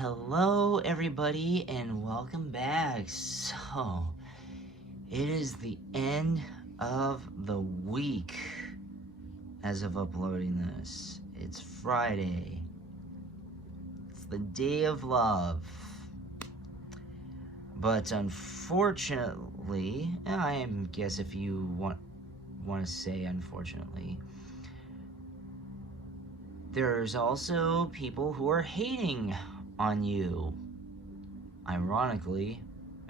Hello everybody and welcome back. So, it is the end of the week as of uploading this. It's Friday. It's the day of love. But unfortunately, I guess if you want to say unfortunately, there's also people who are hating on you. Ironically,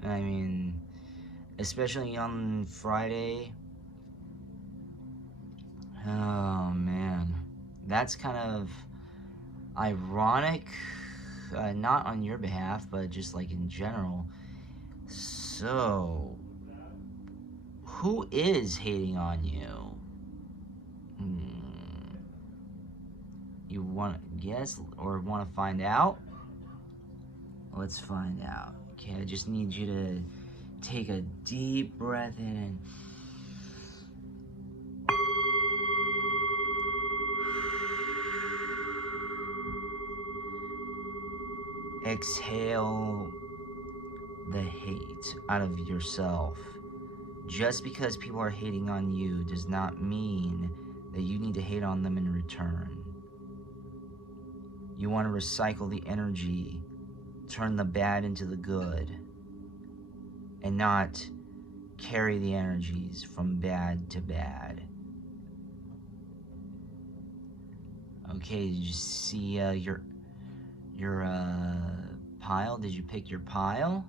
I mean, especially on Friday. Oh man, that's kind of ironic, not on your behalf, but just like in general. So, who is hating on you? You want to guess or want to find out? Let's find out. Okay, I just need you to take a deep breath in and exhale the hate out of yourself. Just because people are hating on you does not mean that you need to hate on them in return. You want to recycle the energy, turn the bad into the good, and not carry the energies from bad to bad. Okay, did you see your pile? Did you pick your pile?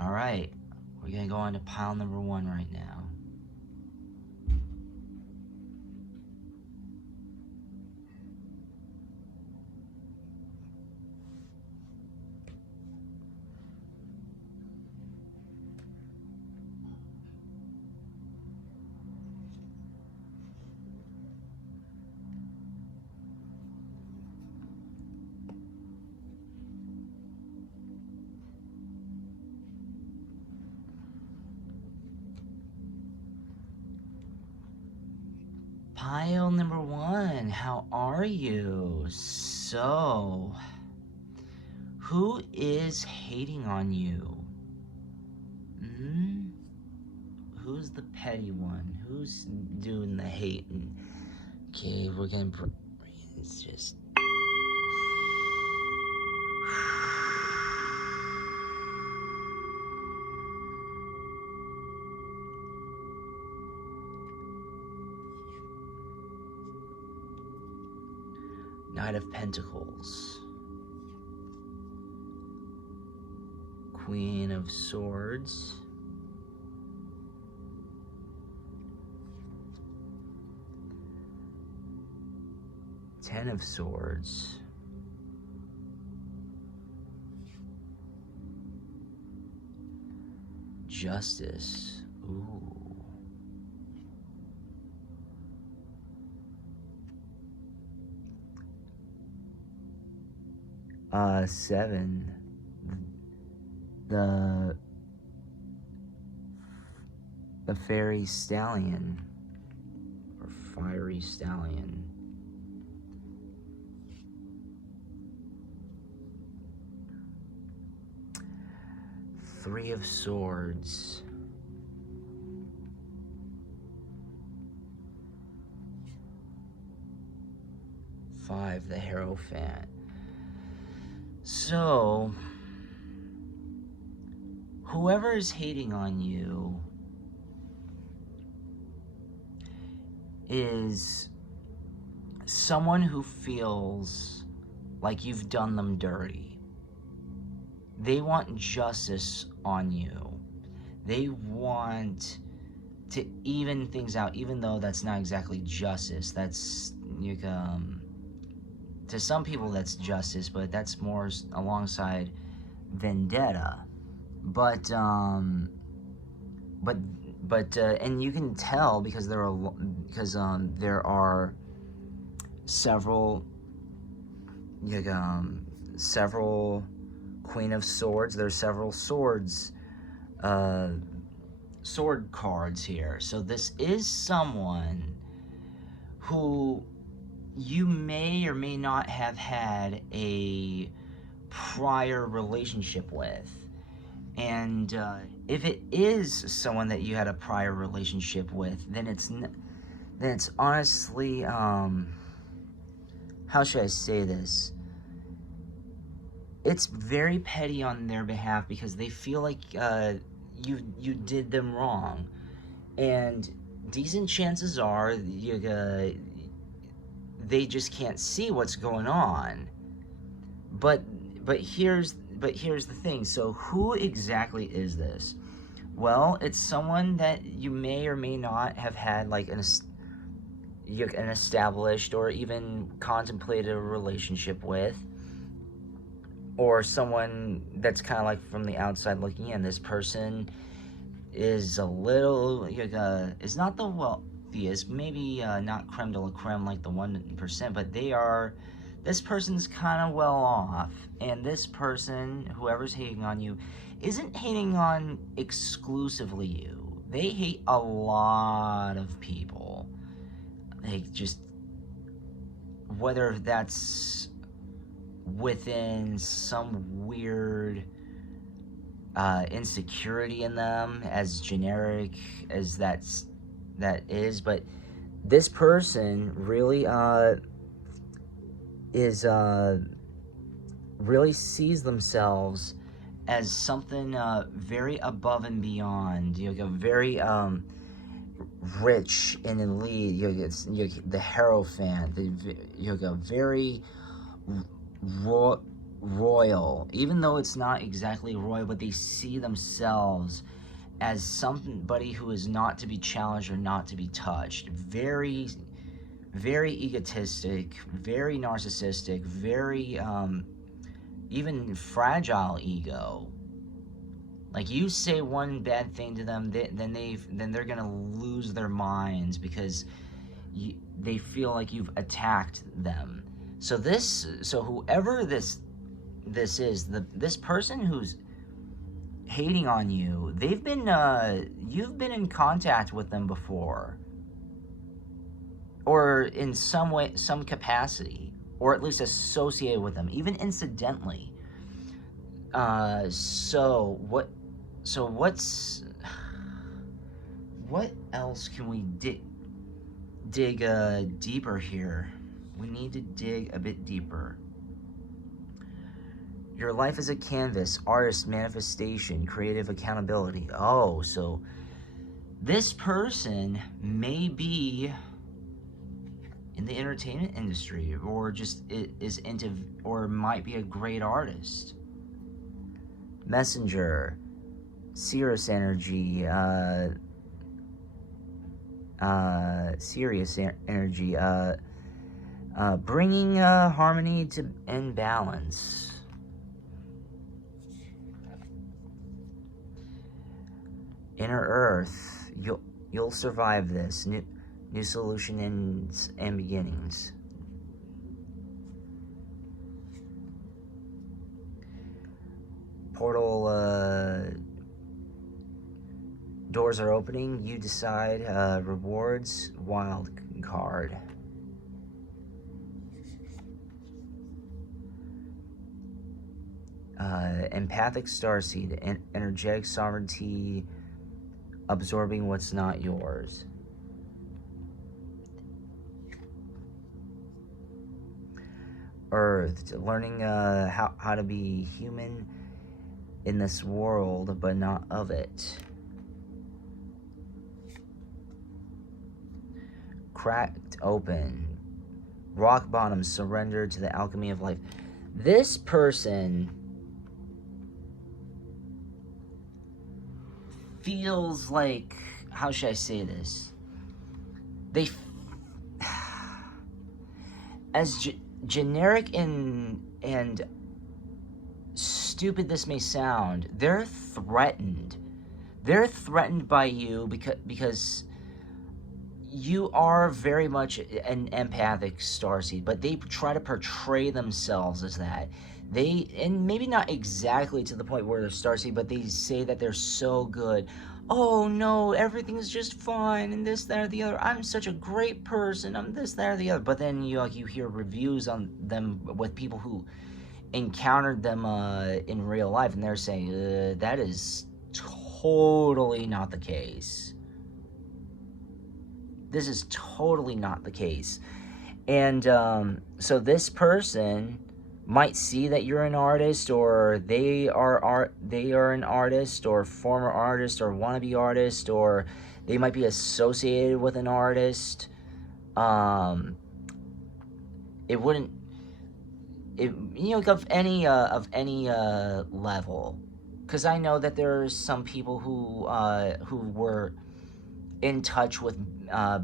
All right, we're gonna go on to pile number 1 right now. Pile number 1, how are you? So, who is hating on you? Who's the petty one? Who's doing the hating? Okay, we're gonna breathe. It's just. Knight of Pentacles. Queen of Swords. Ten of Swords. Justice. Ooh. Seven. The fairy stallion. Or fiery stallion. Three of Swords. Five, the Hierophant. So, whoever is hating on you is someone who feels like you've done them dirty. They want justice on you. They want to even things out, even though that's not exactly justice. That's, to some people that's justice, but that's more alongside vendetta. But and you can tell because there are several several Queen of Swords. There's several swords, sword cards here. So this is someone who you may or may not have had a prior relationship with. And if it is someone that you had a prior relationship with, then it's honestly, how should I say this? It's very petty on their behalf because they feel like you did them wrong, and decent chances are they just can't see what's going on. But here's the thing. So who exactly is this? Well, it's someone that you may or may not have had like an established or even contemplated a relationship with, or someone that's kind of like from the outside looking in. This person is a little is not the wealthiest, maybe not creme de la creme like the 1%, but this person's kind of well off. And this person, whoever's hating on you, isn't hating on exclusively you. They hate a lot of people. They just, whether that's within some weird insecurity in them, as generic as that is, but this person really really sees themselves as something very above and beyond. Very rich and elite. The Hierophant. Very royal, even though it's not exactly royal, but they see themselves as somebody who is not to be challenged or not to be touched. Very, very egotistic, very narcissistic, very even fragile ego. Like, you say one bad thing to them, then they're gonna lose their minds because they feel like you've attacked them. So whoever this is, this person who's hating on you, you've been in contact with them before, or in some way, some capacity, or at least associated with them, even incidentally. What else can we dig deeper here? We need to dig a bit deeper. Your life is a canvas, artist, manifestation, creative accountability. Oh, so this person may be in the entertainment industry, or just is into, or might be a great artist. Messenger, Sirius energy, serious energy, bringing harmony and balance. Inner Earth, you'll survive this. New solutions and beginnings. Portal doors are opening. You decide. Rewards, wild card. Empathic starseed, energetic sovereignty, absorbing what's not yours. Earth, learning how to be human in this world, but not of it. Cracked open, rock bottom, surrender to the alchemy of life. This person feels like, how should I say this? As generic and stupid this may sound, they're threatened. They're threatened by you because you are very much an empathic starseed, but they try to portray themselves as that. And maybe not exactly to the point where they're starseed, but they say that they're so good. Oh no, everything's just fine, and this, that, or the other. I'm such a great person. I'm this, that, or the other. But then you hear reviews on them with people who encountered them in real life, and they're saying that is totally not the case. This is totally not the case. And so this person might see that you're an artist, or they are an artist, or former artist, or wannabe artist, or they might be associated with an artist. It wouldn't, of any level, because I know that there's some people who were in touch with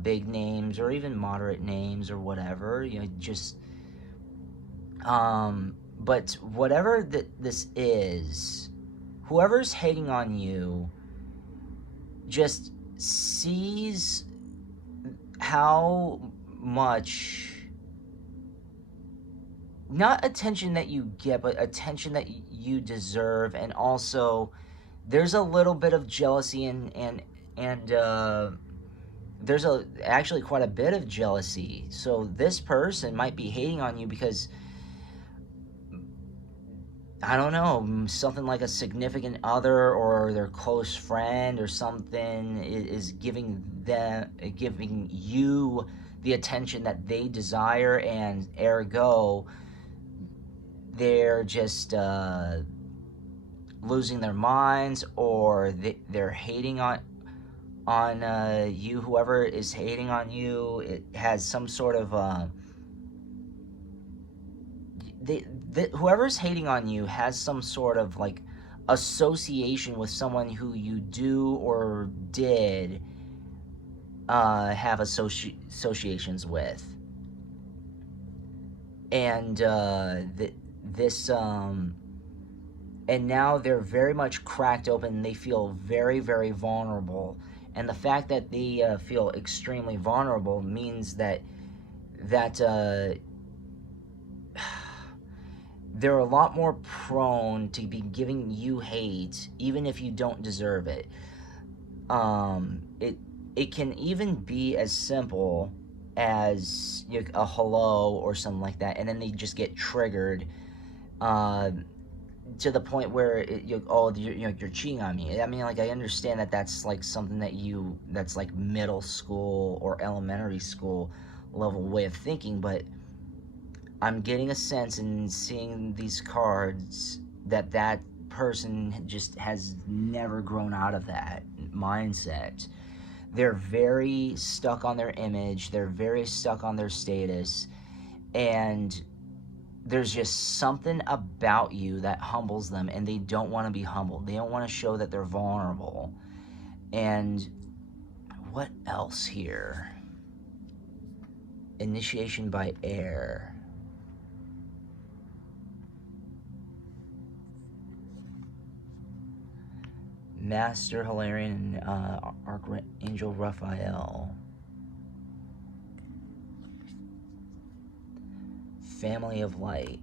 big names, or even moderate names, or whatever. Just but whatever this is, whoever's hating on you just sees how much, not attention that you get, but attention that you deserve. And also there's a little bit of jealousy, and there's actually quite a bit of jealousy. So this person might be hating on you because, I don't know, something like a significant other or their close friend or something is giving you the attention that they desire, and ergo they're just losing their minds, or they're hating on you. Whoever is hating on you, it has some sort of whoever's hating on you has some sort of like association with someone who you do or did have associations with. And this and now they're very much cracked open. They feel very, very vulnerable, and the fact that they feel extremely vulnerable means that they're a lot more prone to be giving you hate, even if you don't deserve it. It can even be as simple as a hello or something like that, and then they just get triggered to the point where you're cheating on me. I mean, like, I understand that that's like something that's like middle school or elementary school level way of thinking, but I'm getting a sense in seeing these cards that person just has never grown out of that mindset. They're very stuck on their image. They're very stuck on their status. And there's just something about you that humbles them, and they don't want to be humbled. They don't want to show that they're vulnerable. And what else here? Initiation by air. Master Hilarion and Archangel Raphael. Family of Light.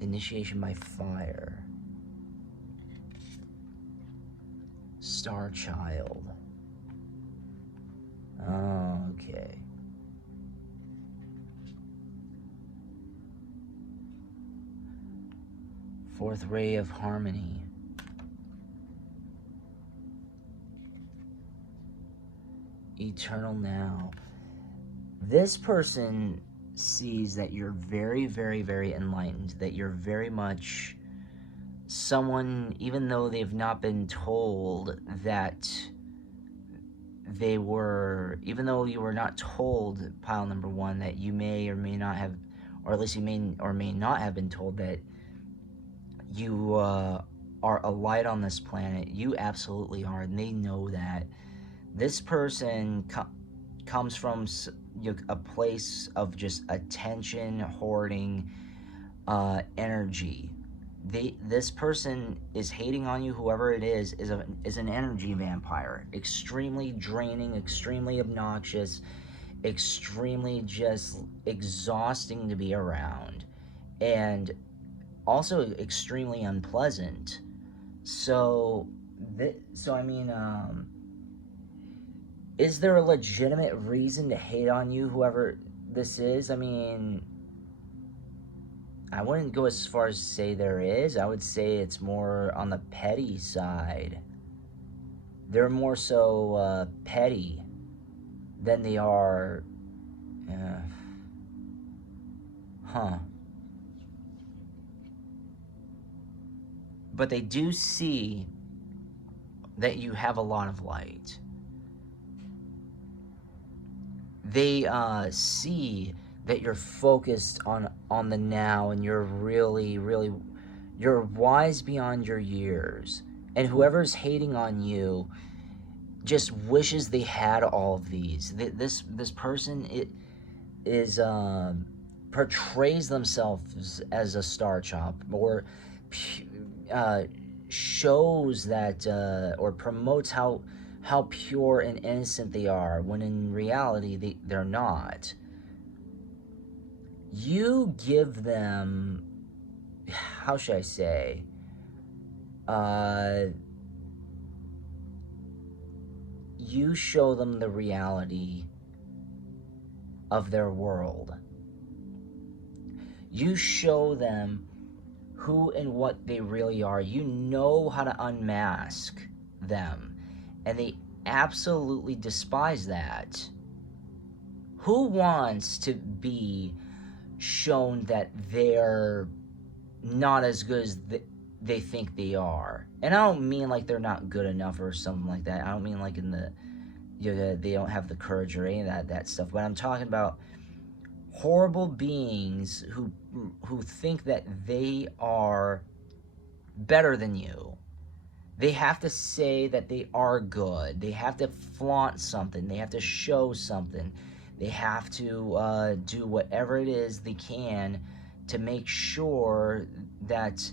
Initiation by Fire. Star Child. Oh, okay. Fourth Ray of Harmony. Eternal Now. This person sees that you're very, very, very enlightened, that you're very much someone, even though they've not been told that they were, even though you were not told, pile number one, that you may or may not have, or at least you may or may not have been told that you are a light on this planet. You absolutely are, and they know that. This person comes from a place of just attention hoarding energy. This person is hating on you. Whoever it is an energy vampire. Extremely draining, extremely obnoxious, extremely just exhausting to be around, and also extremely unpleasant. So I mean, is there a legitimate reason to hate on you, whoever this is, I mean, I wouldn't go as far as say there is. I would say it's more on the petty side. They're more so petty than they are. Uh, huh. But they do see that you have a lot of light. They see that you're focused on the now, and you're really you're wise beyond your years. And whoever's hating on you just wishes they had all of these. This person is portrays themselves as a star chop, or uh, shows that or promotes how pure and innocent they are, when in reality they're not. You give them, how should I say, you show them the reality of their world. You show them who and what they really are. You know how to unmask them, and they absolutely despise that. Who wants to be shown that they're not as good as they think they are? And I don't mean like they're not good enough or something like that. I don't mean like in the, you know, they don't have the courage or any of that stuff. But I'm talking about horrible beings who think that they are better than you. They have to say that they are good. They have to flaunt something. They have to show something. They have to do whatever it is they can to make sure that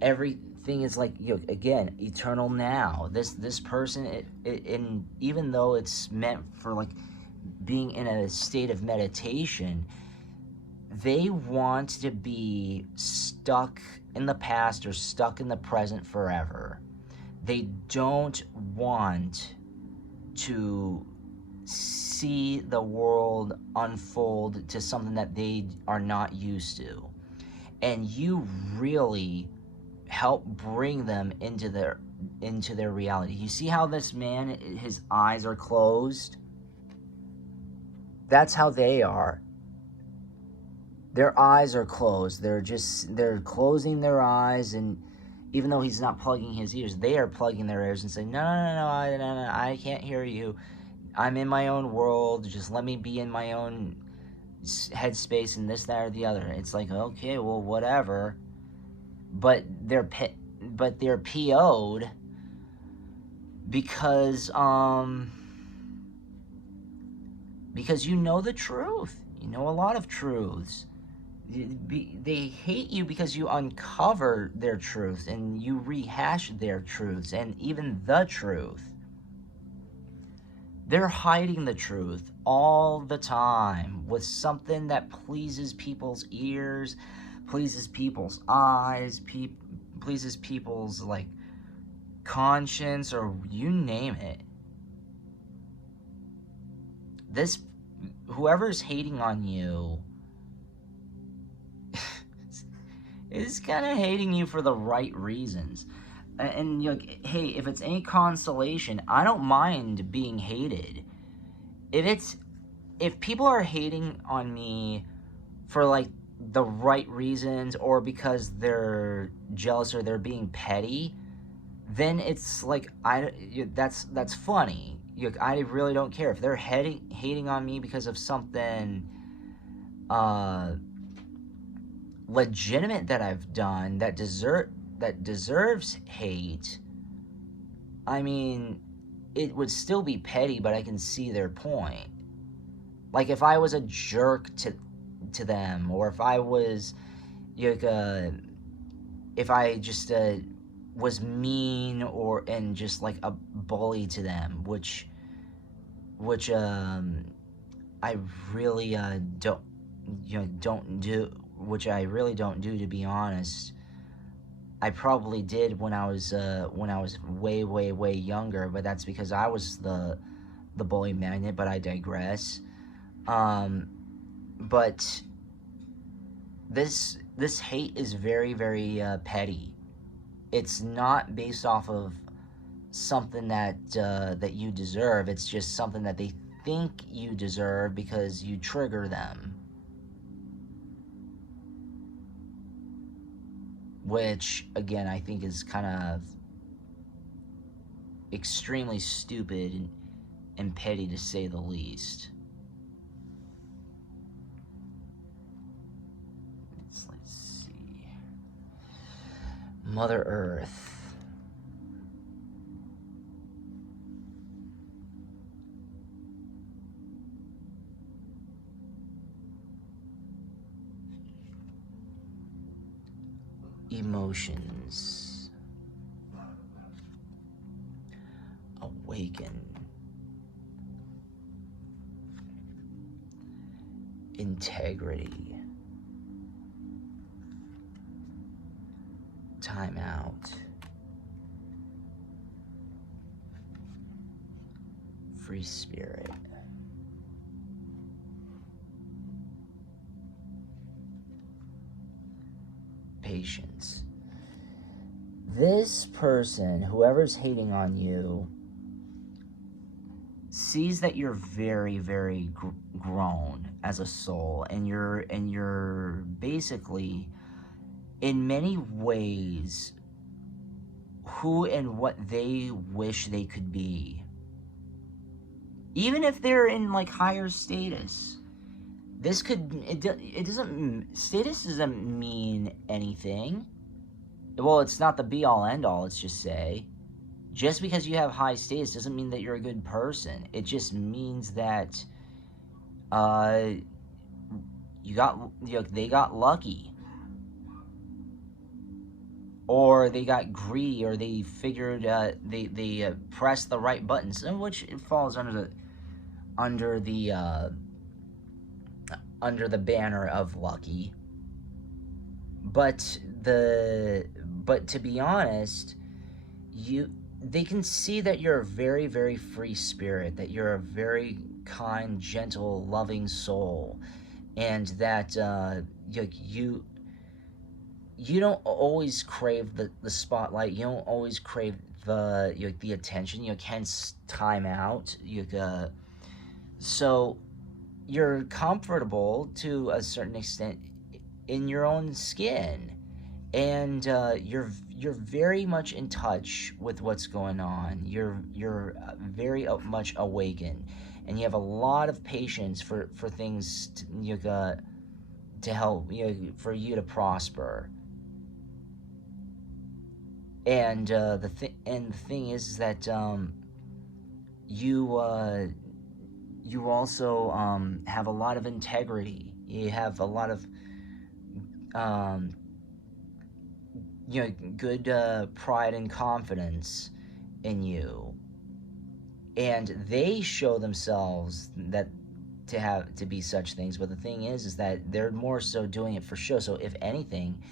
everything is like, you know, again, eternal now. This person, and even though it's meant for like being in a state of meditation, they want to be stuck in the past or stuck in the present forever. They don't want to see the world unfold to something that they are not used to. And you really help bring them into their reality. You see how this man, his eyes are closed? That's how they are. Their eyes are closed. They're closing their eyes, and even though he's not plugging his ears, they are plugging their ears and saying, no, I can't hear you. I'm in my own world. Just let me be in my own headspace and this, that, or the other. It's like, okay, well, whatever. But they're PO'd because you know the truth. You know a lot of truths. They hate you because you uncover their truth and you rehash their truths and even the truth. They're hiding the truth all the time with something that pleases people's ears, pleases people's eyes, pleases people's like conscience, or you name it. Whoever's hating on you is kind of hating you for the right reasons. And you're like, hey, if it's any consolation, I don't mind being hated. If people are hating on me for like the right reasons, or because they're jealous or they're being petty, then it's like that's funny. I really don't care if they're hating on me because of something legitimate that I've done that deserves hate. I mean, it would still be petty, but I can see their point. Like if I was a jerk to them, or if I was if I just was mean and just like a bully to them, which I really don't do, which I really don't do, to be honest. I probably did when I was way younger, but that's because I was the bully magnet. But I digress. but this hate is very, very petty. It's not based off of something that that you deserve. It's just something that they think you deserve because you trigger them, which again I think is kind of extremely stupid and petty to say the least. Let's see. Mother Earth. Emotions. Awaken. Integrity. Time out. Free spirit. Patience. This person, whoever's hating on you, sees that you're very, very grown as a soul, and you're basically, in many ways, who and what they wish they could be. Even if they're in like higher status. This could, it doesn't, status doesn't mean anything. Well, it's not the be-all, end-all, let's just say. Just because you have high status doesn't mean that you're a good person. It just means that they got lucky. Or they got greedy, or they figured they pressed the right buttons, which it falls under the banner of lucky. But to be honest, they can see that you're a very, very free spirit, that you're a very kind, gentle, loving soul, and that you don't always crave the spotlight. You don't always crave the attention. Hence time out. So you're comfortable to a certain extent in your own skin, and you're very much in touch with what's going on. You're very much awakened, and you have a lot of patience for things to help for you to prosper. And the thing is that you also have a lot of integrity. You have a lot of good pride and confidence in you, and they show themselves that to be such things. But the thing is that they're more so doing it for show. So if anything,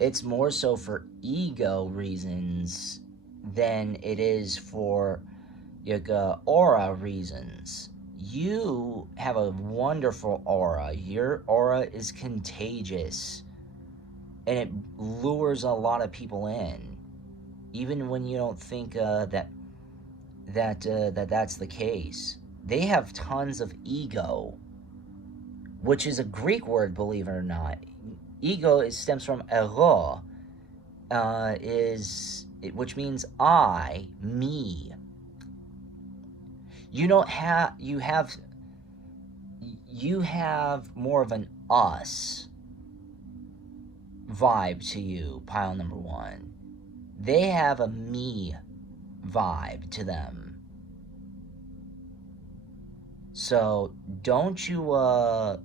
it's more so for ego reasons than it is for aura reasons. You have a wonderful aura. Your aura is contagious, and it lures a lot of people in, even when you don't think that's the case. They have tons of ego, which is a Greek word, believe it or not. Ego stems from ego, which means I, me. You have more of an us vibe to you, pile number one. They have a me vibe to them. So don't you worry.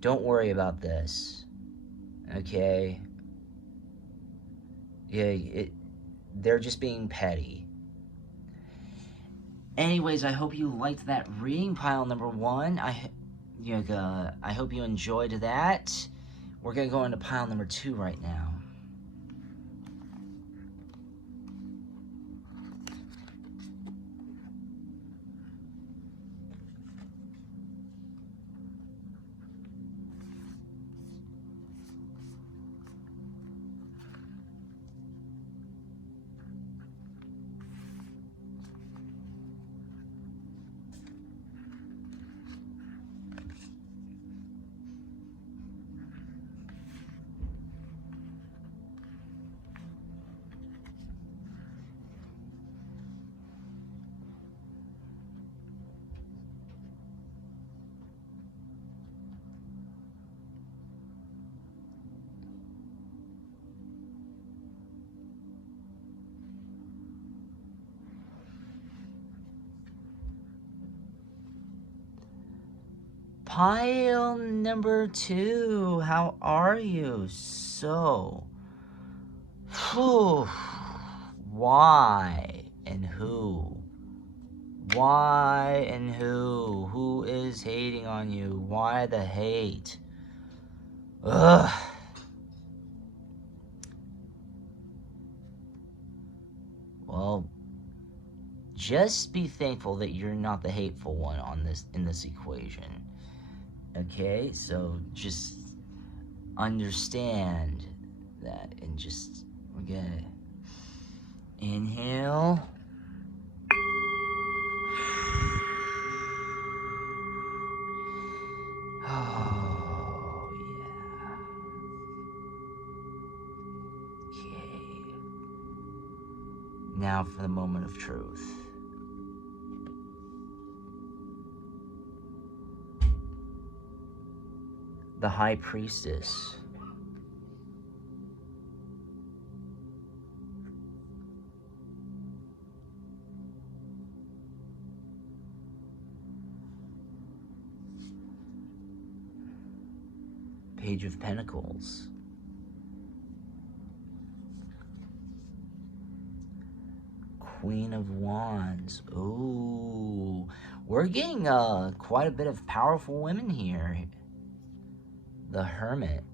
Don't worry about this, okay? Yeah, they're just being petty. Anyways, I hope you liked that reading, pile number one. I hope you enjoyed that. We're gonna go into pile number two right now. Pile number 2, how are you? So, whew, why and who? Why and who? Who is hating on you? Why the hate? Ugh. Well, just be thankful that you're not the hateful one in this equation. Okay, so just understand that, and just, we're gonna inhale. Oh, yeah. Okay. Now for the moment of truth. The High Priestess. Page of Pentacles. Queen of Wands. Ooh, we're getting quite a bit of powerful women here. The Hermit.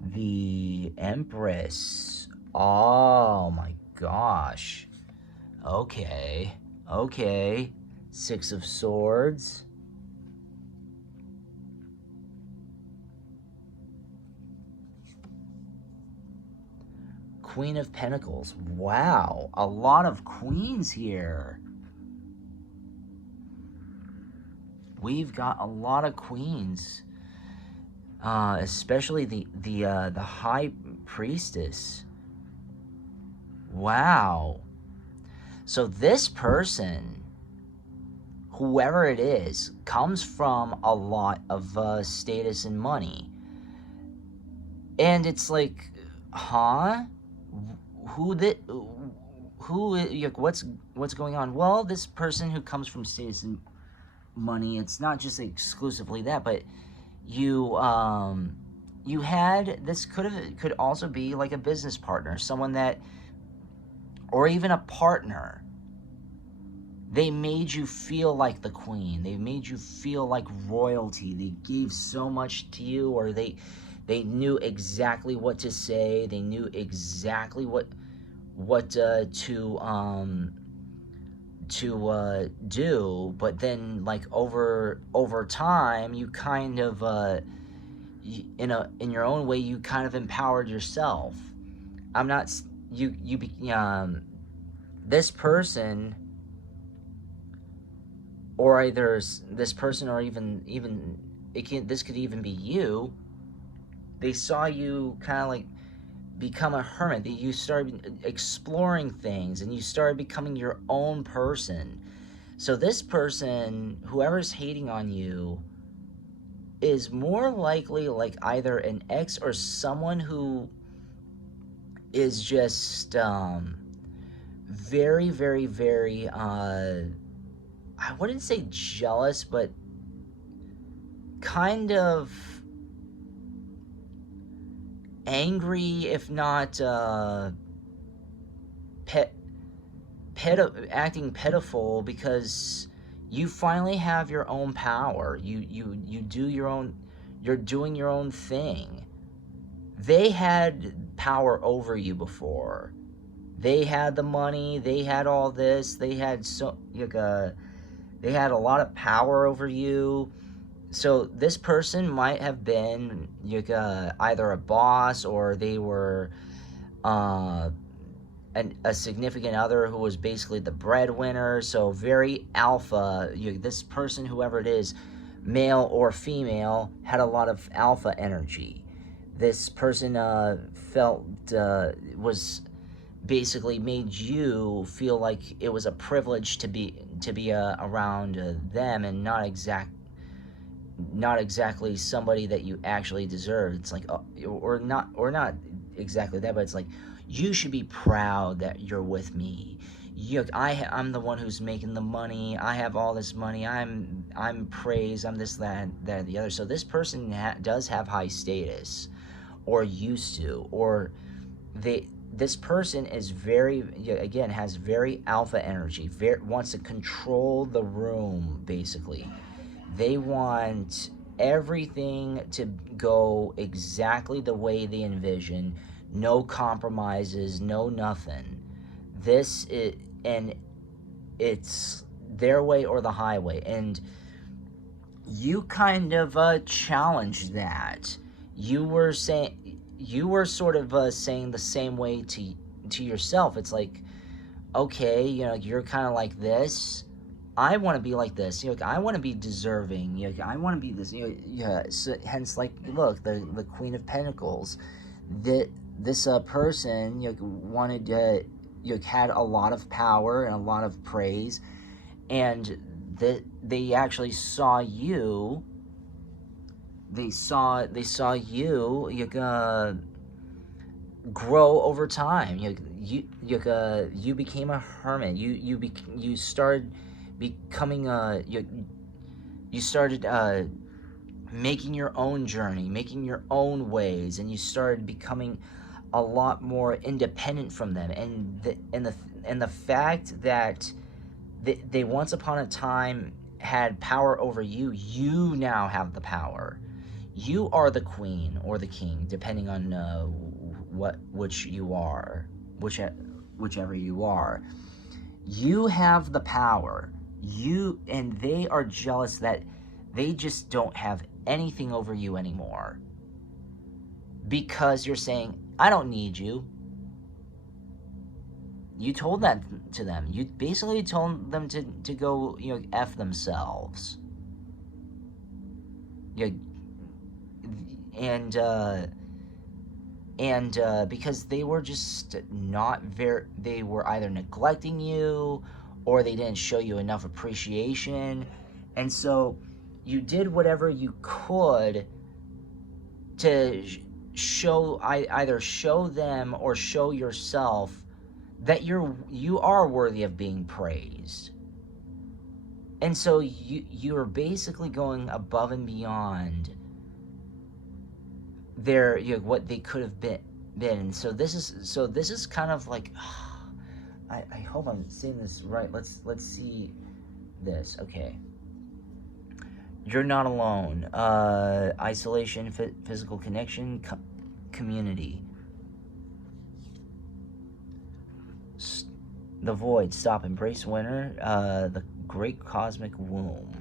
The Empress. Oh my gosh. Okay. Okay. Six of Swords. Queen of Pentacles. Wow, a lot of queens here. We've got a lot of queens, especially the High Priestess. Wow. So this person, whoever it is, comes from a lot of status and money, and it's like, huh? What's going on? Well, this person who comes from status and money, it's not just exclusively that, but you had, this could also be like a business partner, someone that, or even a partner. They made you feel like the queen. They made you feel like royalty. They gave so much to you, or they knew exactly what to say. They knew exactly what to do. But then, like, over time, you kind of in your own way, you kind of empowered yourself. I'm not this person, or either this person, or even this could even be you. They saw you kind of like become a hermit. You started exploring things, and you started becoming your own person. So this person, whoever's hating on you, is more likely like either an ex or someone who is just very, very, very I wouldn't say jealous, but kind of angry, if not acting pitiful, because you finally have your own power. You do your own, you're doing your own thing. They had power over you before. They had the money, they had all this, they had they had a lot of power over you. So this person might have been either a boss, or they were a significant other who was basically the breadwinner. So very alpha. This person, whoever it is, male or female, had a lot of alpha energy. This person was basically made you feel like it was a privilege to be around them, and not exactly somebody that you actually deserve. It's like, or not exactly that, but it's like, you should be proud that you're with me. I'm the one who's making the money. I have all this money. I'm praised. I'm this, that, the other. So this person does have high status, or used to, or this person is very, again, has very alpha energy. Wants to control the room. Basically, they want everything to go exactly the way they envision. No compromises. No nothing. This is, and it's their way or the highway. And you kind of challenged that. You were sort of saying the same way to yourself. It's like, okay, you're kind of like this. I want to be like this. I want to be deserving. I want to be this. Yeah. So, hence, like, look, the Queen of Pentacles. This person, wanted had a lot of power and a lot of praise, and they actually saw you. They saw you grow over time. You became a hermit. You started becoming you started making your own journey, making your own ways, and you started becoming a lot more independent from them. And the fact that they once upon a time had power over you, you now have the power. You are the queen or the king, depending on which you are, whichever you are. You have the power. And they are jealous that they just don't have anything over you anymore, because you're saying, I don't need you. You told that to them. You basically told them to go, F themselves. And because they were just not they were either neglecting you, or they didn't show you enough appreciation. And so you did whatever you could to either show them or show yourself that you are worthy of being praised. And so you're basically going above and beyond what they could have been. And so this is kind of like, I hope I'm saying this right. Let's see this. Okay. You're not alone. Isolation, physical connection, community. The void, stop, embrace winter, the great cosmic womb.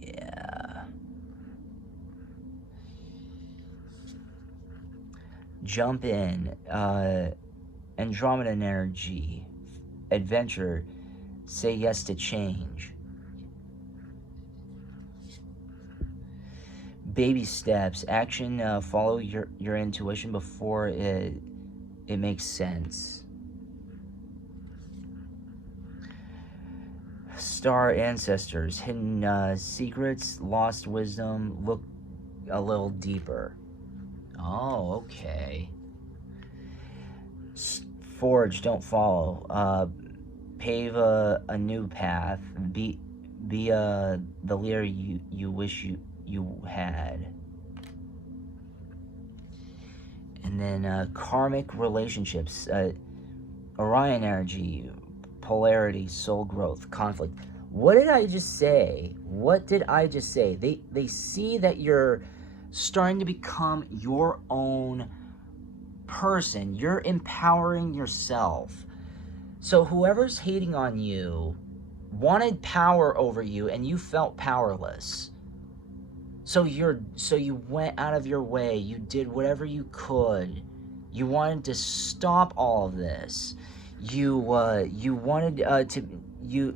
Yeah. Jump in. Andromeda energy. Adventure. Say yes to change. Baby steps. Action. Follow your intuition before it makes sense. Star ancestors. Hidden secrets. Lost wisdom. Look a little deeper. Oh, okay. Forge, don't follow. Pave a new path. Be the leader you wish you had. And then karmic relationships. Orion energy, polarity, soul growth, conflict. What did I just say? They see that you're starting to become your own person. You're empowering yourself. So whoever's hating on you wanted power over you, and you felt powerless. So you went out of your way. You did whatever you could. You wanted to stop all of this. You wanted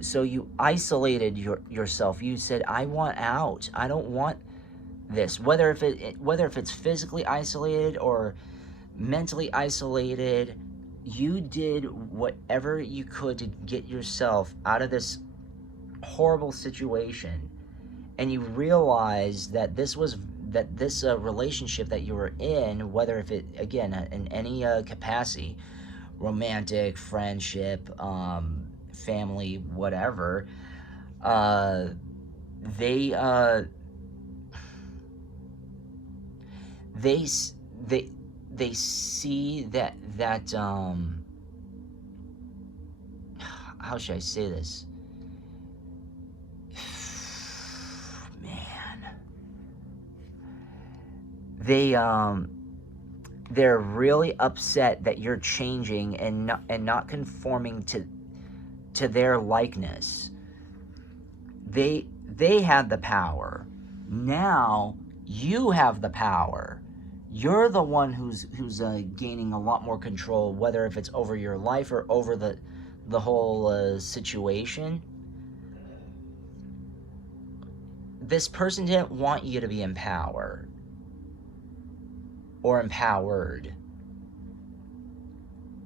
so you isolated yourself. You said, I want out. I don't want this. Whether if it's physically isolated or mentally isolated, you did whatever you could to get yourself out of this horrible situation. And you realized that this was that this relationship that you were in, whether if it, again, in any capacity, romantic, friendship, family, whatever, they they they they see that how should I say this? Man. They're really upset that you're changing and not conforming to their likeness. They had the power. Now you have the power. You're the one who's gaining a lot more control, whether if it's over your life or over the whole situation. This person didn't want you to be empowered or empowered.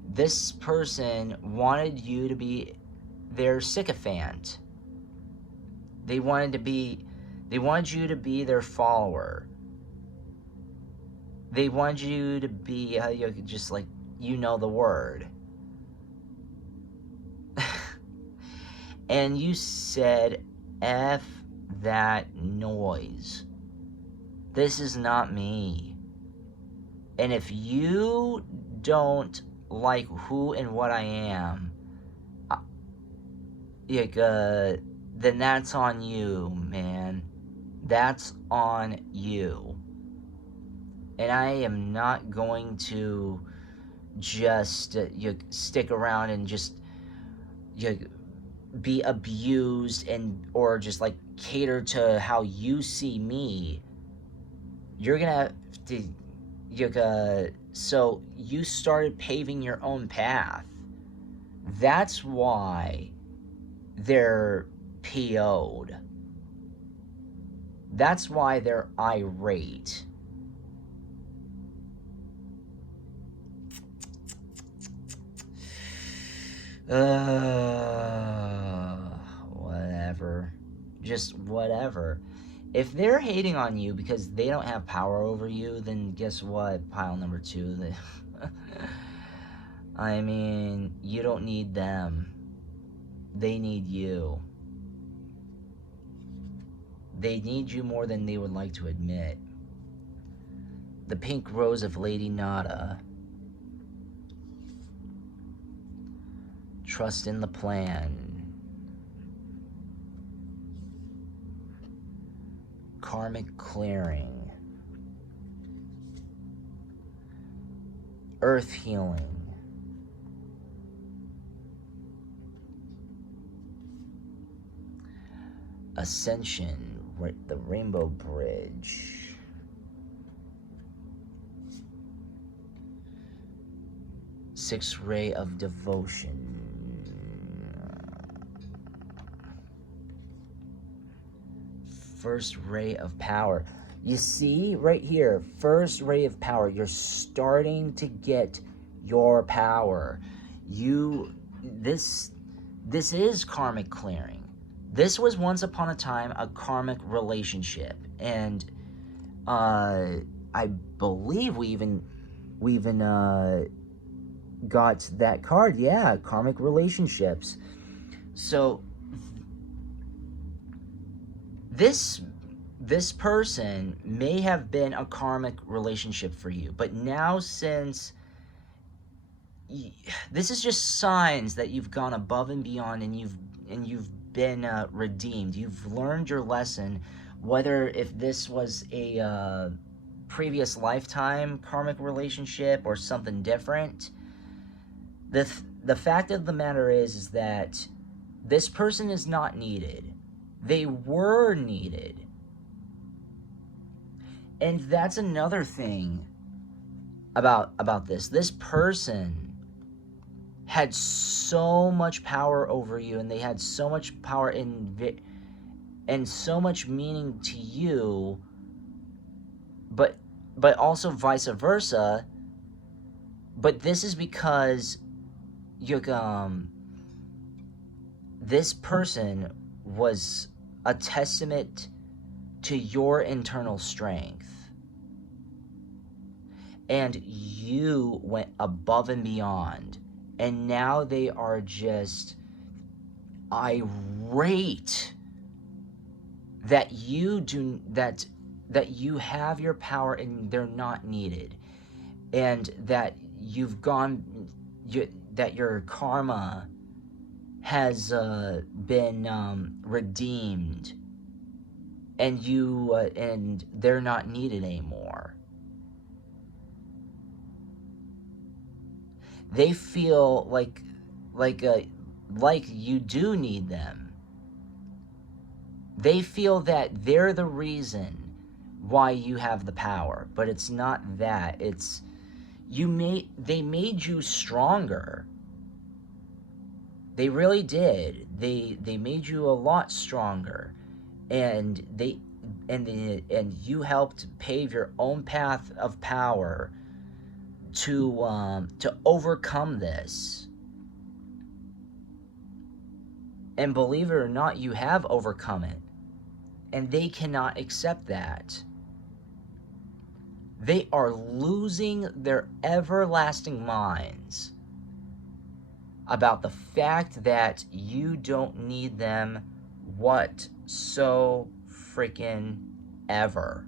This person wanted you to be their sycophant. They wanted you to be their follower. They wanted you to be just like, you know the word. And you said, F that noise. This is not me. And if you don't like who and what I am, then that's on you, man. That's on you. And I am not going to just stick around and just be abused or just like cater to how you see me. You're gonna have to, so you started paving your own path. That's why they're PO'd. That's why they're irate. Whatever. Just whatever. If they're hating on you because they don't have power over you, then guess what? Pile number 2. I mean, you don't need them. They need you. They need you more than they would like to admit. The pink rose of Lady Nada. Trust in the plan. Karmic clearing. Earth healing. Ascension, the Rainbow Bridge. Sixth Ray of Devotion. First Ray of Power. You see right here, first ray of power. You're starting to get your power. This is karmic clearing. This was once upon a time a karmic relationship, and I believe we even got that card. Yeah, karmic relationships. So this person may have been a karmic relationship for you, but now this is just signs that you've gone above and beyond, and you've been redeemed. You've learned your lesson, whether if this was a previous lifetime karmic relationship or something different. The fact of the matter is that this person is not needed. They were needed. And that's another thing about this. This person had so much power over you, and they had so much power and so much meaning to you, but also vice versa. But this is because this person was a testament to your internal strength. And you went above and beyond. And now they are just irate that you have your power and they're not needed, and that that your karma has been redeemed, and they're not needed anymore. They feel like you do need them. They feel that they're the reason why you have the power, but it's not that. It's they made you stronger. They really did. They made you a lot stronger, and you helped pave your own path of power to overcome this. And believe it or not, you have overcome it. And they cannot accept that. They are losing their everlasting minds about the fact that you don't need them so freaking ever.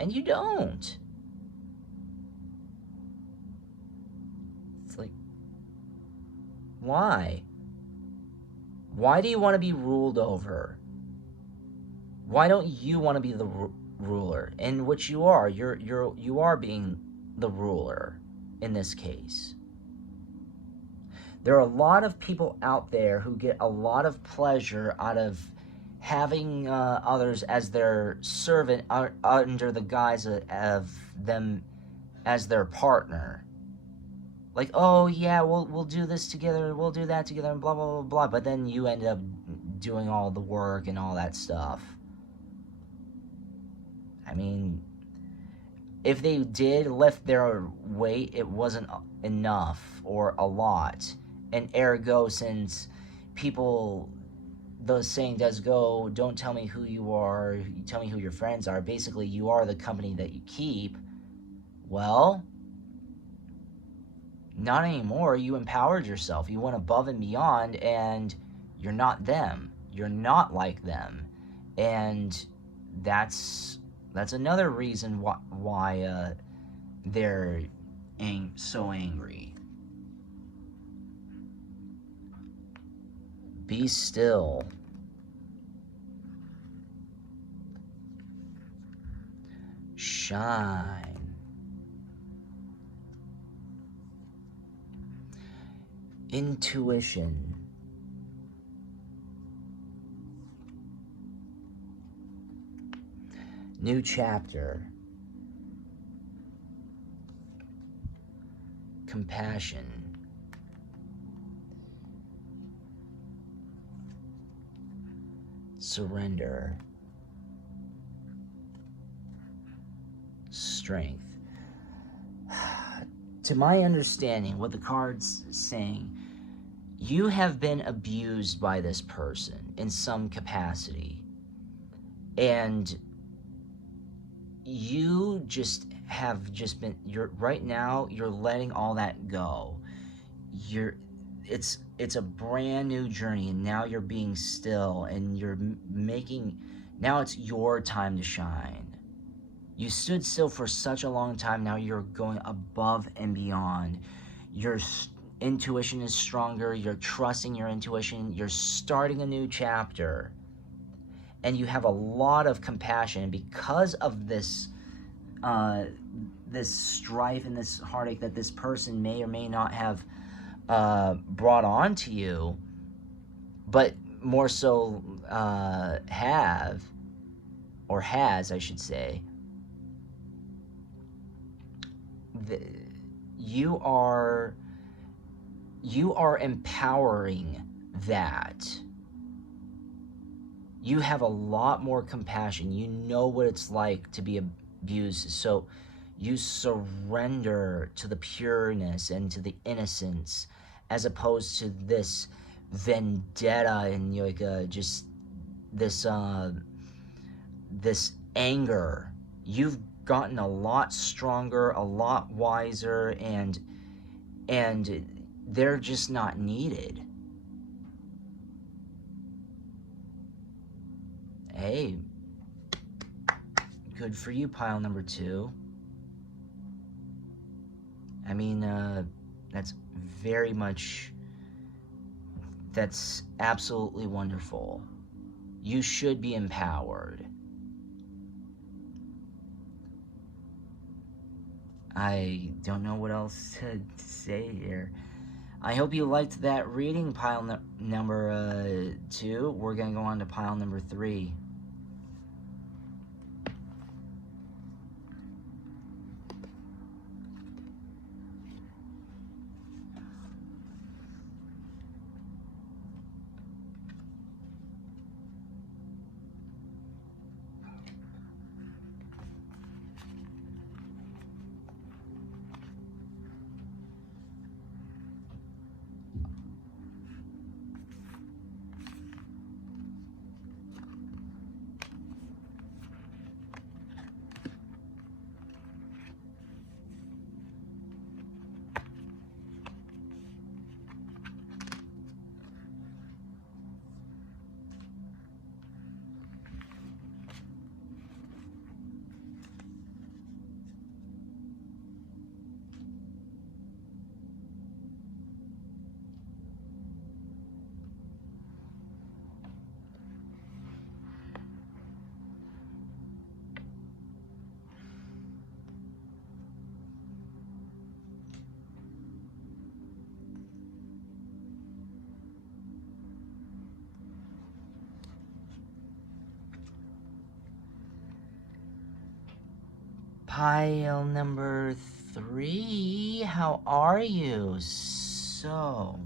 And you don't. It's like, why? Why do you want to be ruled over? Why don't you want to be the ruler? In which you are. You are being the ruler in this case. There are a lot of people out there who get a lot of pleasure out of having others as their servant under the guise of them as their partner. Like, oh yeah, we'll do this together, we'll do that together, and blah blah blah blah. But then you end up doing all the work and all that stuff. I mean, if they did lift their weight, it wasn't enough or a lot. And ergo, since the saying does go, don't tell me who you are, tell me who your friends are. Basically, you are the company that you keep. Well, not anymore. You empowered yourself. You went above and beyond, and you're not them. You're not like them. And that's another reason why they're so angry. Be still. Shine. Intuition. New chapter. Compassion. Surrender. Strength. To my understanding, what the card's saying, you have been abused by this person in some capacity. And you right now, you're letting all that go. It's a brand new journey, and now you're being still, and now it's your time to shine. You stood still for such a long time, now you're going above and beyond. Your intuition is stronger, you're trusting your intuition, you're starting a new chapter. And you have a lot of compassion because of this strife and this heartache that this person may or may not have brought on to you, but more so has, I should say. You are empowering that. You have a lot more compassion. You know what it's like to be abused. So you surrender to the pureness and to the innocence, as opposed to this vendetta and just this anger. You've gotten a lot stronger, a lot wiser, and they're just not needed. Hey, good for you, pile number 2. I mean, that's very much, that's absolutely wonderful. You should be empowered. I don't know what else to say here. I hope you liked that reading, pile number 2. We're going to go on to pile number 3. Pile number 3, how are you? So,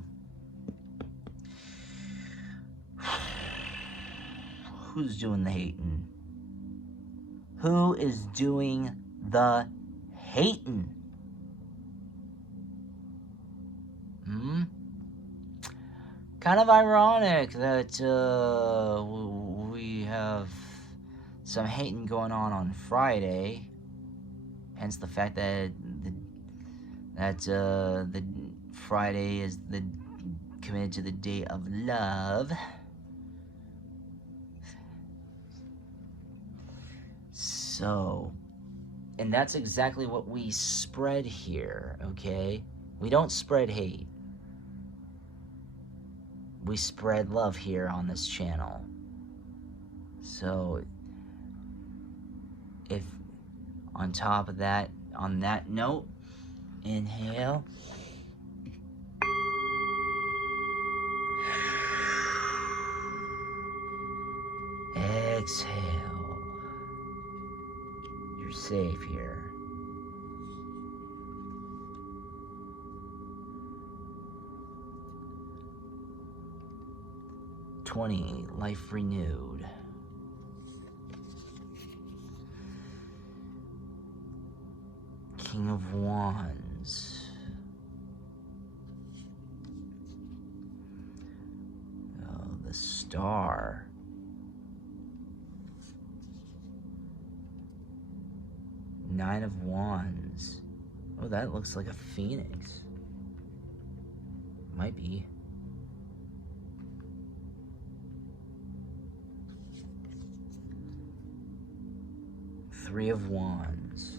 who's doing the hating? Who is doing the hating? Kind of ironic that we have some hating going on Friday. Hence the fact that the Friday is committed to the day of love. So, and that's exactly what we spread here, okay? We don't spread hate. We spread love here on this channel. So, if on top of that, on that note, inhale. Exhale. You're safe here. Life renewed. King of Wands. Oh, the Star. Nine of Wands. Oh, that looks like a phoenix. Might be. Three of Wands.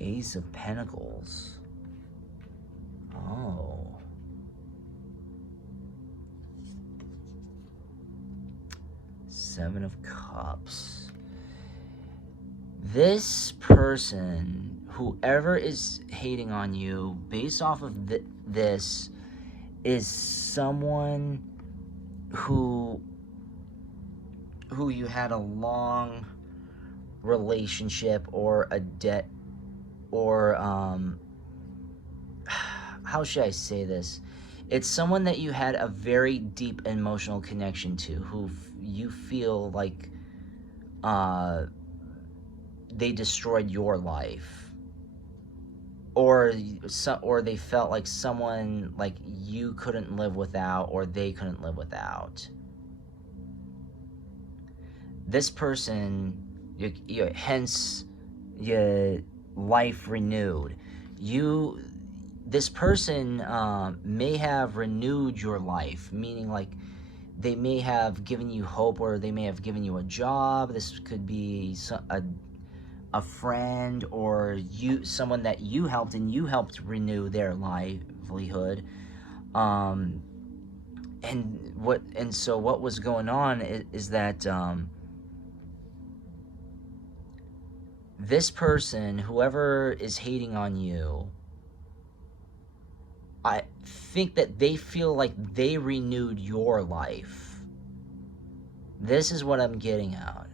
Ace of Pentacles. Oh. Seven of Cups. This person, whoever is hating on you, based off of this, is someone who you had a long relationship or a debt, or how should I say this? It's someone that you had a very deep emotional connection to, who you feel like they destroyed your life, or they felt like someone like you couldn't live without, or they couldn't live without. This person, hence your life renewed. This person may have renewed your life, meaning like they may have given you hope, or they may have given you a job. This could be a friend, or someone that you helped, and you helped renew their livelihood. And so what was going on is that this person, whoever is hating on you, I think that they feel like they renewed your life. This is what I'm getting at.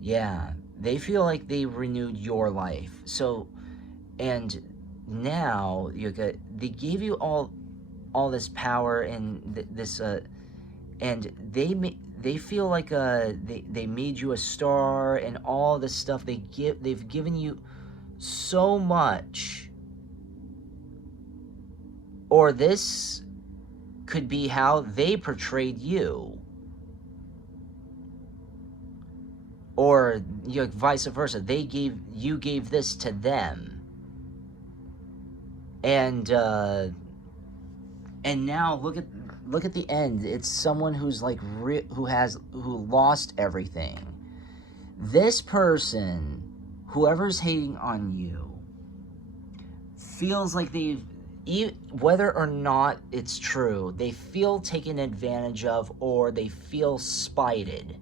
Yeah, they feel like they renewed your life. So, and now they gave you all this power and this and they feel like they made you a star and all this stuff. They've given you so much. Or this could be how they portrayed you. Or vice versa. You gave this to them. And now look at the end. It's someone who's like who lost everything. This person, whoever's hating on you, feels like whether or not it's true, they feel taken advantage of, or they feel spited.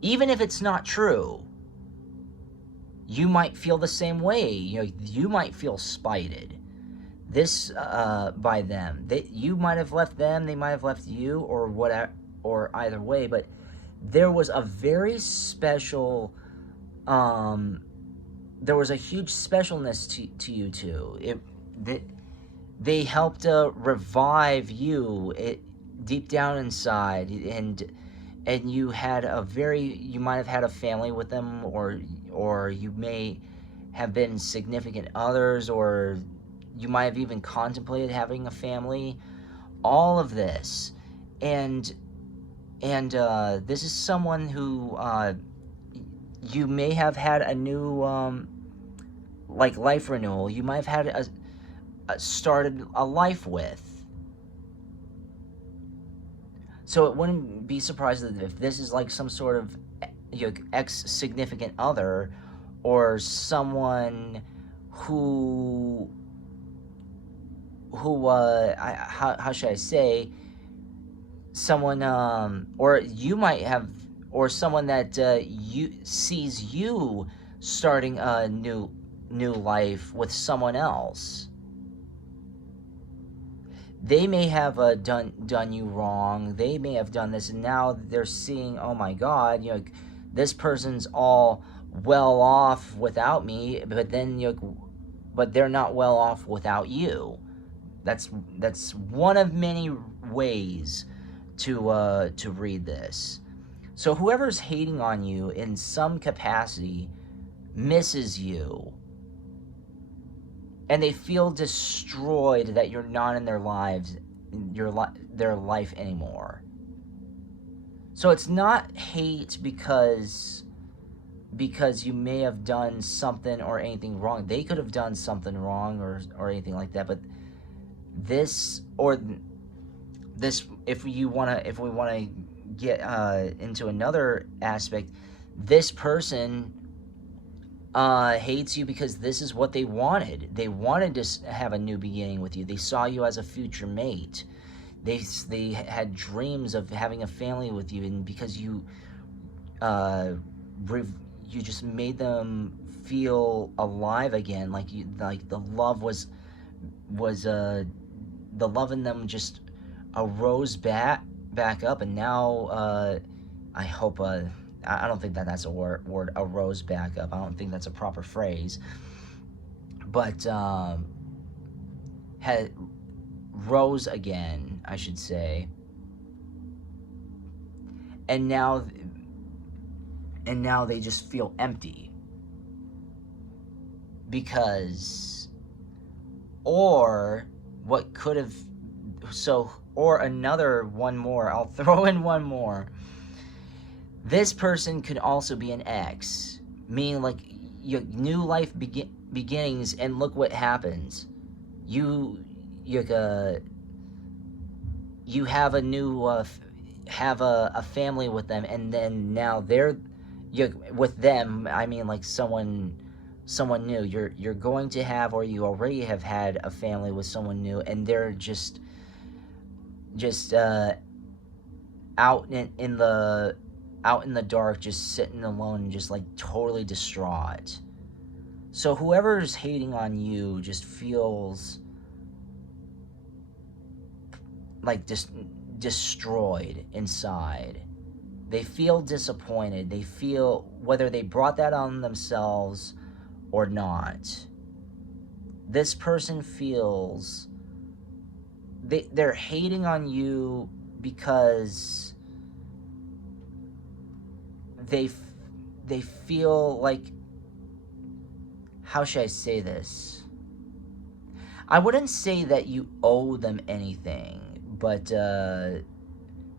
Even if it's not true, you might feel the same way. You might feel spited. This by them. You might have left them, they might have left you, or whatever, or either way. But there was a very special. There was a huge specialness to you two. They helped revive you deep down inside, and you might have had a family with them, or you may have been significant others, or you might have even contemplated having a family. All of this, and this is someone who you may have had a new life renewal. You might have had started a life with. So it wouldn't be surprising if this is like some sort of ex-significant other, or someone who how should I say, someone or you might have, or someone that sees you starting a new life with someone else. They may have done you wrong. They may have done this, and now they're seeing, oh my God, this person's all well off without me, but then but they're not well off without you. That's one of many ways to read this. So whoever's hating on you in some capacity misses you, and they feel destroyed that you're not in their lives, their life anymore. So it's not hate because you may have done something or anything wrong. They could have done something wrong or anything like that, but this, if we want to get into another aspect, this person hates you because this is what they wanted. They wanted to have a new beginning with you. They saw you as a future mate. They had dreams of having a family with you, and because you just made them feel alive again, like the love was the love in them just arose back up, and now I hope I don't think that's a word, arose back up. I don't think that's a proper phrase, but had rose again, I should say. And now and now they just feel empty. Because, or what could have, or another one more, I'll throw in one more. This person could also be an ex, meaning like your new life beginnings, and look what happens. You have a new have a family with them, and then now with them. I mean, like someone new. You're going to have, or you already have had a family with someone new, and they're just out in the dark, just sitting alone, and just like totally distraught. So whoever's hating on you just feels like just destroyed inside. They feel disappointed. They feel, whether they brought that on themselves or not, this person feels they're hating on you because they feel like, how should I say this? I wouldn't say that you owe them anything, but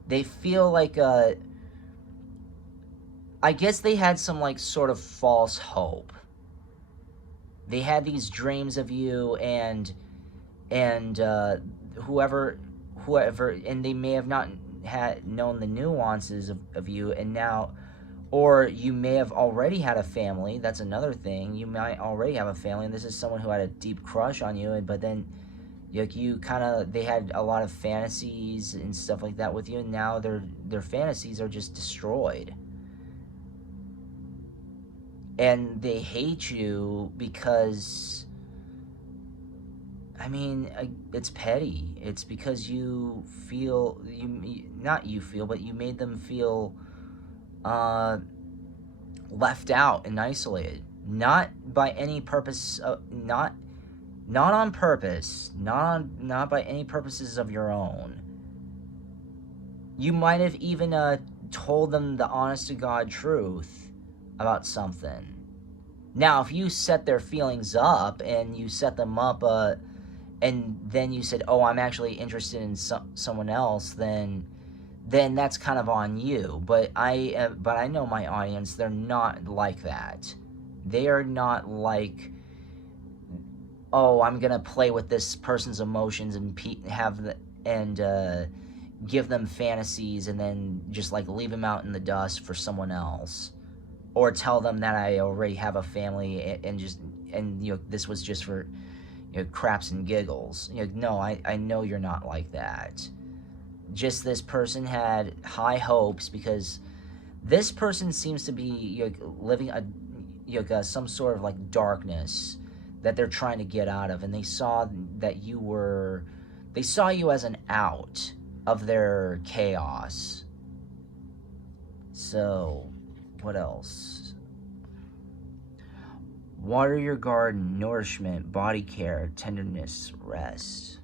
they feel like I guess they had some like sort of false hope. They had these dreams of you, and whoever, and they may have not had known the nuances of you, and now, or you may have already had a family. That's another thing. You might already have a family, and this is someone who had a deep crush on you, but then they had a lot of fantasies and stuff like that with you, and now their fantasies are just destroyed. And they hate you because, I mean, it's petty. It's because you feel, not you feel, but you made them feel left out and isolated. Not by any purpose, not on purpose, not by any purposes of your own. You might have even told them the honest to God truth about something. Now, if you set their feelings up, and you set them up, and then you said, "Oh, I'm actually interested in someone else," then that's kind of on you. But I know my audience; they're not like that. They are not like, "Oh, I'm gonna play with this person's emotions and give them fantasies, and then just like leave them out in the dust for someone else." Or tell them that I already have a family, and this was just for craps and giggles. No, I know you're not like that. Just this person had high hopes, because this person seems to be living some sort of like darkness that they're trying to get out of, and they saw you as an out of their chaos. So, what else? Water your garden, nourishment, body care, tenderness, rest.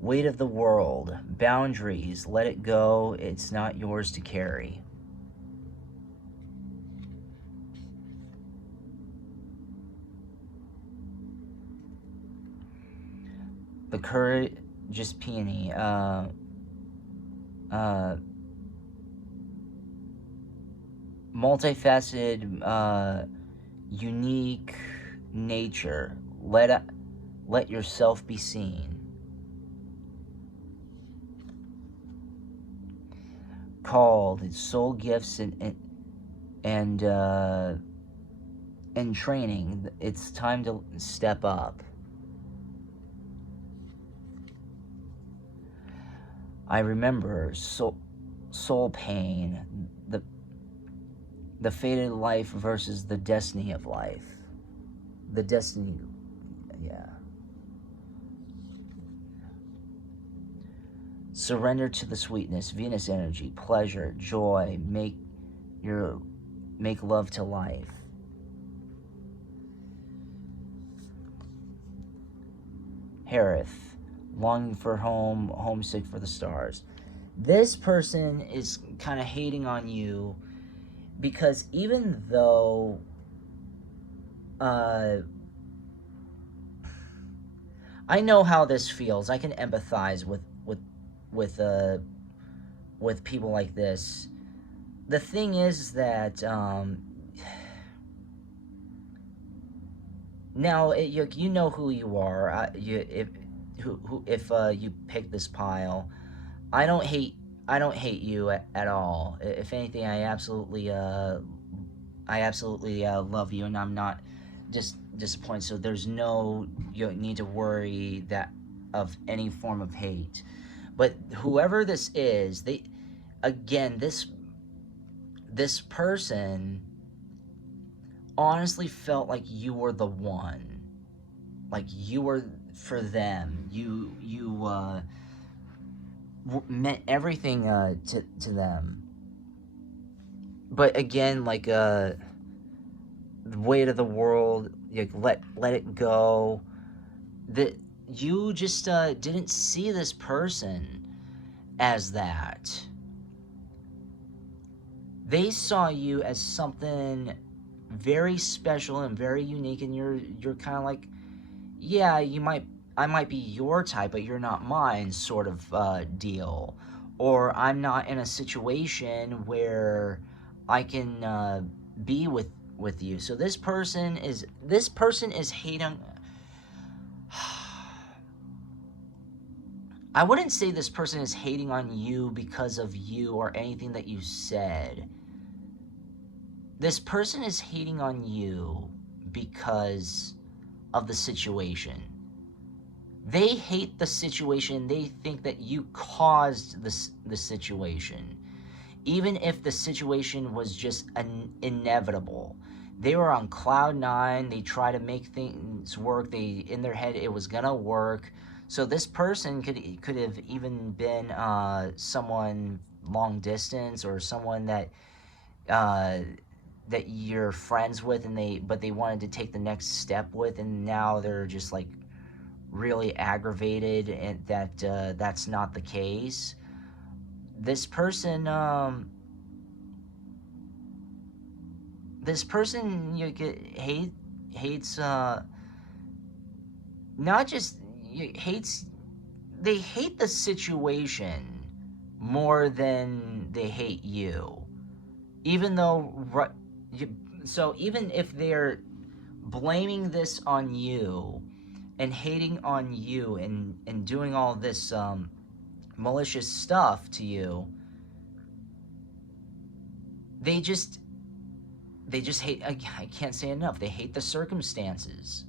Weight of the world, boundaries, let it go, it's not yours to carry. The courage, just peony, multifaceted, unique nature. Let yourself be seen. Called soul gifts and training. It's time to step up. I remember soul pain, the fated life versus the destiny of life. The destiny, yeah. Surrender to the sweetness, Venus energy, pleasure, joy, make love to life. Harith, longing for home, homesick for the stars. This person is kind of hating on you because even though I know how this feels. I can empathize with with people like this. The thing is that now you know who you are. If you pick this pile, I don't hate you at all. If anything, I absolutely love you, and I'm not just disappointed. So there's no you don't need to worry that of any form of hate. But whoever this is, this person honestly felt like you were the one, like you were for them. You meant everything to them. But again, like the weight of the world, like let it go. That you just didn't see this person as that. They saw you as something very special and very unique, and you're kind of like, yeah, I might be your type, but you're not mine, sort of deal. Or I'm not in a situation where I can be with you. So this person is hating. I wouldn't say this person is hating on you because of you or anything that you said. This person is hating on you because of the situation. They hate the situation. They think that you caused the situation. Even if the situation was just inevitable. They were on cloud nine. They try to make things work. In their head it was gonna work. So this person could have even been someone long distance, or someone that that you're friends with, and they wanted to take the next step with, and now they're just like really aggravated and that that's not the case. This person you hates not just hates they hate the situation more than they hate you. Even though so even if they're blaming this on you and hating on you and doing all this malicious stuff to you, they just hate. I can't say enough. They hate the circumstances.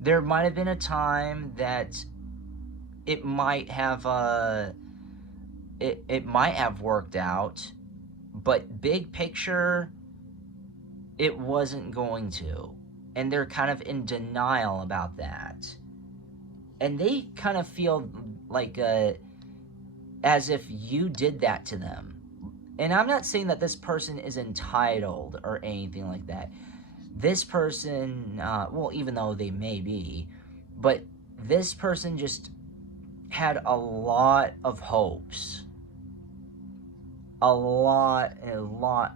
There might have been a time that it might have it might have worked out, but big picture, it wasn't going to. And they're kind of in denial about that. And they kind of feel like as if you did that to them. And I'm not saying that this person is entitled or anything like that. This person, well, even though they may be, but this person just had a lot of hopes. A lot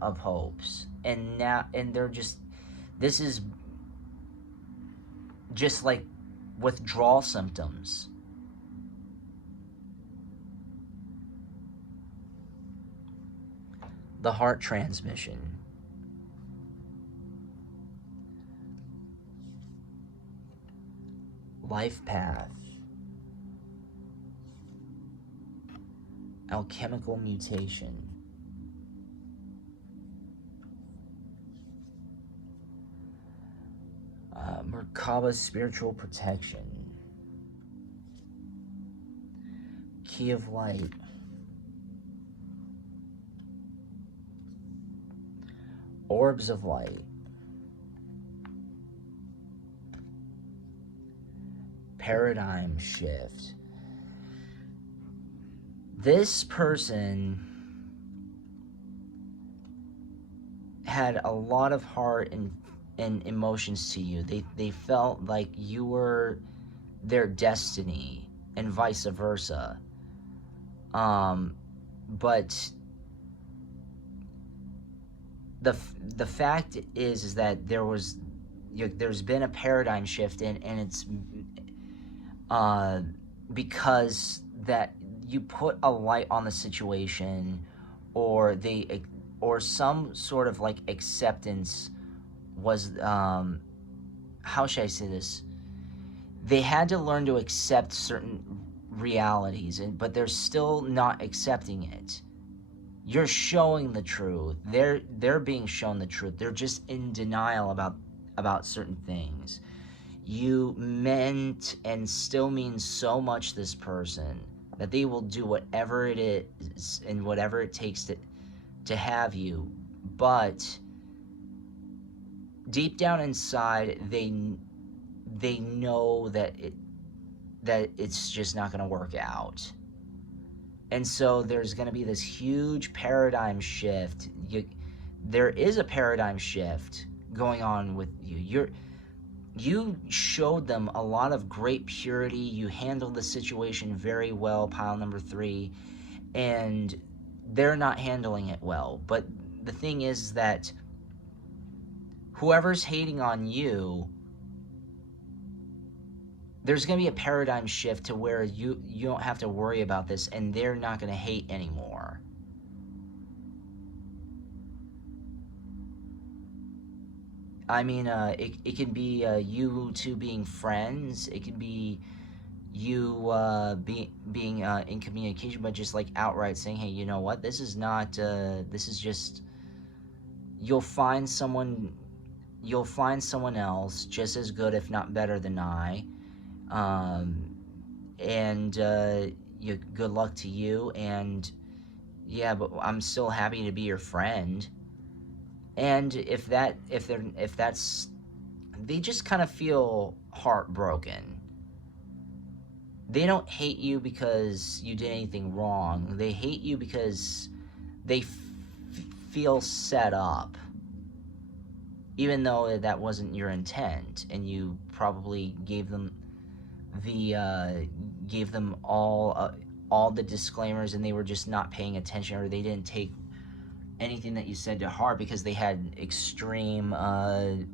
of hopes. And they're just, this is just like withdrawal symptoms. The heart transmission. Life path. Alchemical mutation. Merkaba's spiritual protection. Key of light. Orbs of light. Paradigm shift. This person had a lot of heart and emotions to you. They felt like you were their destiny and vice versa. But the fact is that there's been a paradigm shift, and it's uh, because that you put a light on the situation, or or some sort of like acceptance was, how should I say this? They had to learn to accept certain realities, but they're still not accepting it. You're showing the truth. They're being shown the truth. They're just in denial about certain things. You meant and still mean so much this person that they will do whatever it is and whatever it takes to have you. But deep down inside, they know that it's just not going to work out. And so there's going to be this huge paradigm shift. There is a paradigm shift going on with you. You showed them a lot of great purity. You handled the situation very well, pile number 3, and they're not handling it well. But the thing is that whoever's hating on you, there's going to be a paradigm shift to where you don't have to worry about this, and they're not going to hate anymore. I mean, it can be you two being friends. It can be you being in communication, but just like outright saying, hey, you know what? This is not. This is just. You'll find someone else just as good, if not better than I. And good luck to you. And yeah, but I'm still happy to be your friend. And if that's, they just kind of feel heartbroken. They don't hate you because you did anything wrong. They hate you because they feel set up, even though that wasn't your intent, and you probably gave them all the disclaimers, and they were just not paying attention, or they didn't take anything that you said to heart because they had extreme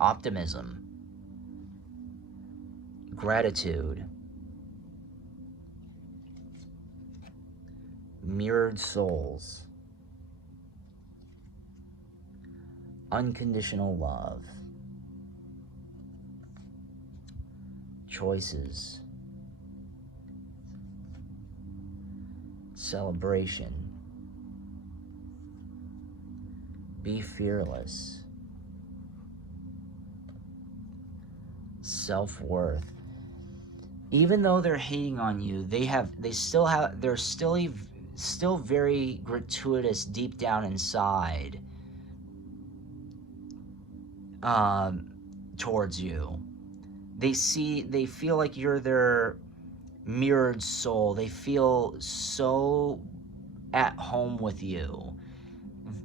optimism, gratitude, mirrored souls, unconditional love, choices, celebration, be fearless, self-worth. Even though they're hating on you, they're still very gratuitous deep down inside towards you. They feel like you're their mirrored soul. They feel so at home with you.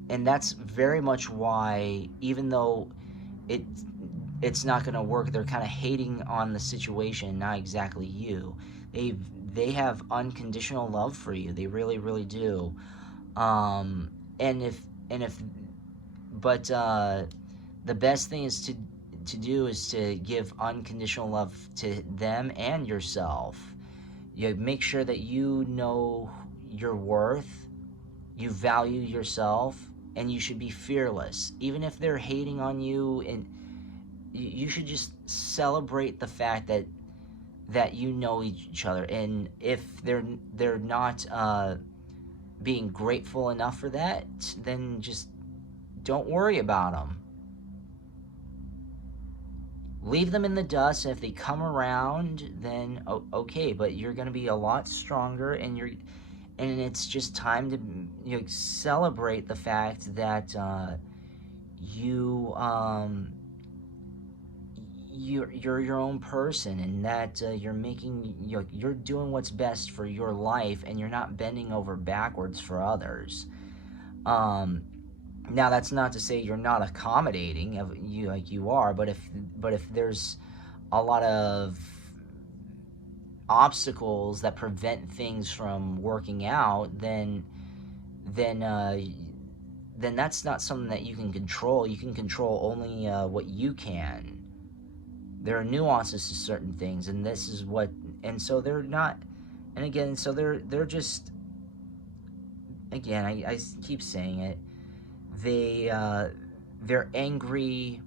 And that's very much why, even though it's not going to work, they're kind of hating on the situation, not exactly you. They have unconditional love for you. They really, really do. The best thing is to do is to give unconditional love to them and yourself. You make sure that you know your worth, you value yourself, and you should be fearless. Even if they're hating on you, and you should just celebrate the fact that you know each other. And if they're not being grateful enough for that, then just don't worry about them. Leave them in the dust, and if they come around, then okay, but you're going to be a lot stronger, and it's just time to celebrate the fact that you're your own person, and that you're doing what's best for your life, and you're not bending over backwards for others. Now that's not to say you're not accommodating of you, like you are, but if there's a lot of obstacles that prevent things from working out, then then that's not something that you can control. You can control only what you can. There are nuances to certain things, and this is what, and so they're not, and again, so they're just, again, I keep saying it, they're angry.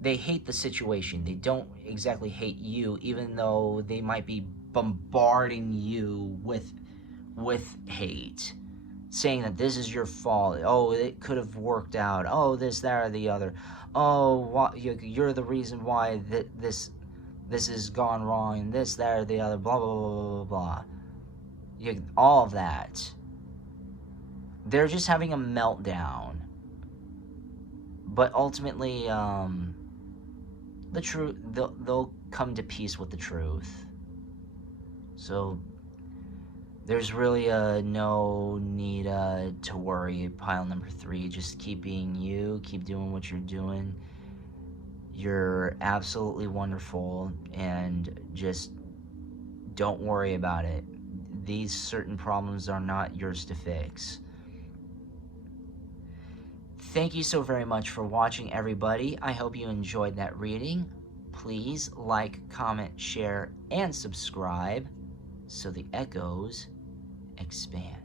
They hate the situation. They don't exactly hate you, even though they might be bombarding you with hate, saying that this is your fault. Oh, it could have worked out. Oh, this, that, or the other. Oh, you're the reason why this has gone wrong, and this, that, or the other. Blah blah blah blah blah. All of that. They're just having a meltdown. But ultimately, the truth, they'll come to peace with the truth. So there's really no need to worry. Pile number 3, just keep being you, keep doing what you're doing. You're absolutely wonderful, and just don't worry about it. These certain problems are not yours to fix. Thank you so very much for watching, everybody. I hope you enjoyed that reading. Please like, comment, share, and subscribe so the echoes expand.